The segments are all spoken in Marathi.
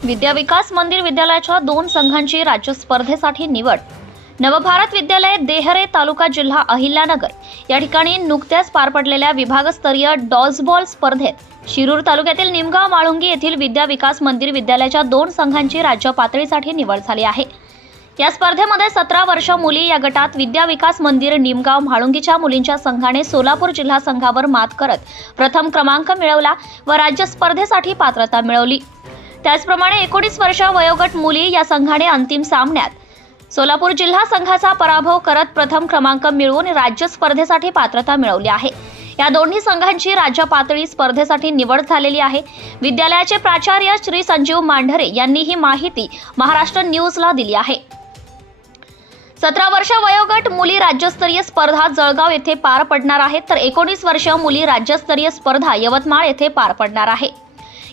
विद्याविकास मंदिर विद्यालयाच्या दोन संघांची राज्य स्पर्धेसाठी निवड. नवभारत विद्यालय देहरे तालुका जिल्हा अहिल्यानगर. या ठिकाणी नुकत्याच पार पडलेल्या विभागस्तरीय डॉल्सबॉल स्पर्धेत शिरूर तालुक्यातील निमगाव माळुंगी येथील विद्या विकास मंदिर विद्यालयाच्या दोन संघांची राज्य पातळीसाठी निवड झाली आहे. या स्पर्धेमध्ये सतरा वर्ष मुली या गटात विद्या विकास मंदिर निमगाव म्हाळुंगीच्या मुलींच्या संघाने सोलापूर जिल्हा संघावर मात करत प्रथम क्रमांक मिळवला व राज्य स्पर्धेसाठी पात्रता मिळवली. त्याचप्रमाणे एकोणीस वर्ष वयोगट मुली या संघाने अंतिम सामन्यात सोलापूर जिल्हा संघाचा पराभव करत प्रथम क्रमांक मिळवून राज्य स्पर्धेसाठी पात्रता मिळवली आहे. या दोन्ही संघांची राज्य पातळी स्पर्धेसाठी निवड झालेली आहे. विद्यालयाचे प्राचार्य श्री संजीव मांढरे यांनी ही माहिती महाराष्ट्र न्यूजला दिली आहे. सतरा वर्ष वयोगट मुली राज्यस्तरीय स्पर्धा जळगाव येथे पार पडणार आहेत तर एकोणीस वर्ष मुली राज्यस्तरीय स्पर्धा यवतमाळ येथे पार पडणार आहे.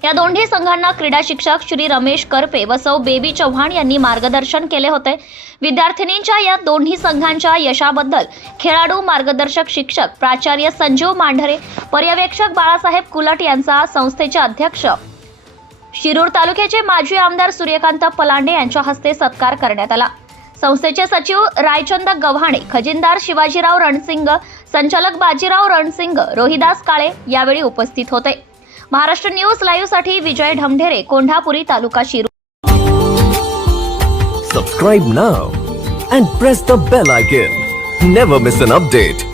या दोन्ही संघांना क्रीडा शिक्षक श्री रमेश करपे व सौ बेबी चव्हाण यांनी मार्गदर्शन केले होते. विद्यार्थिनींच्या या दोन्ही संघांच्या यशाबद्दल खेळाडू मार्गदर्शक शिक्षक प्राचार्य संजीव मांढरे पर्यवेक्षक बाळासाहेब कुलट यांचा संस्थेचे अध्यक्ष शिरूर तालुक्याचे माजी आमदार सूर्यकांत पलांडे यांच्या हस्ते सत्कार करण्यात आला. संस्थेचे सचिव रायचंद गव्हाणे खजिनदार शिवाजीराव रणसिंग संचालक बाजीराव रणसिंग रोहिदास काळे यावेळी उपस्थित होते. Maharashtra news लाईव्हसाठी Vijay Dhamdhere Kondhapuri taluka Shirur subscribe now and press the bell icon never miss an update